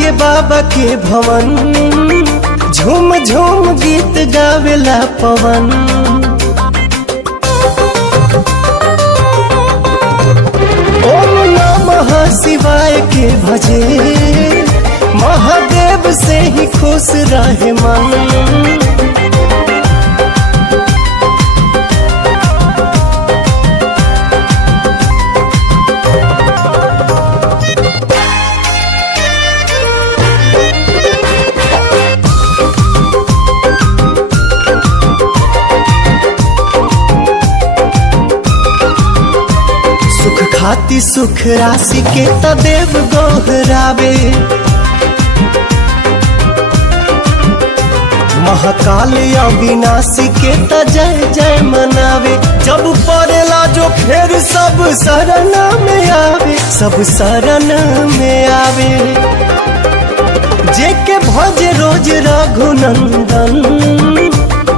लागे बाबा के भवन, झूम झूम गीत गावेला पवन। ओम नमः शिवाय के भजे, महादेव से ही खुश रहे मन। सुख खाती सुख राशि के तदेव गोहरावे, महाकाल अविनाशी के त जय जय मनावे। जब पड़ेला जो फिर सब शरण में आवे, सब शरण में आवे। जेके भज रोज रघुनंदन,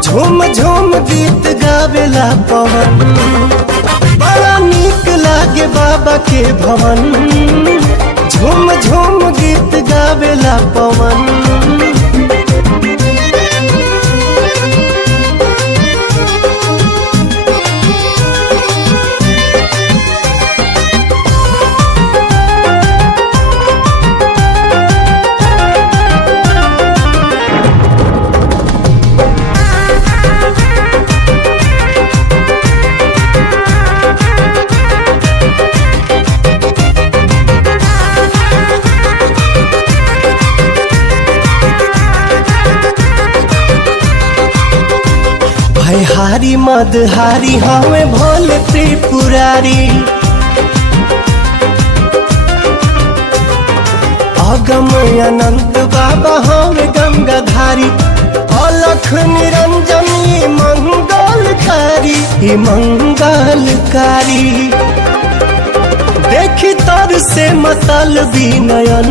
झूम झूम गीत गावेला पवन। बड़ा नीक लागे बाबा के भवन, झूम झूम गीत गावेला पवन। हारी मदहारी हमें भोले त्रिपुरारी, अगम अनंत बाबा हमें गंगाधारी। अलख निरंजनी मंगलकारी, मंगलकारी। देखी तर से मतलबी नयन,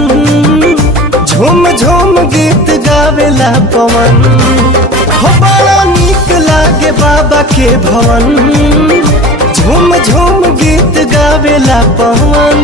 झूम झूम गीत गावेला पवन। बड़ा नीक लागे बाबा के भवन, झूम झूम गीत गावेला पवन।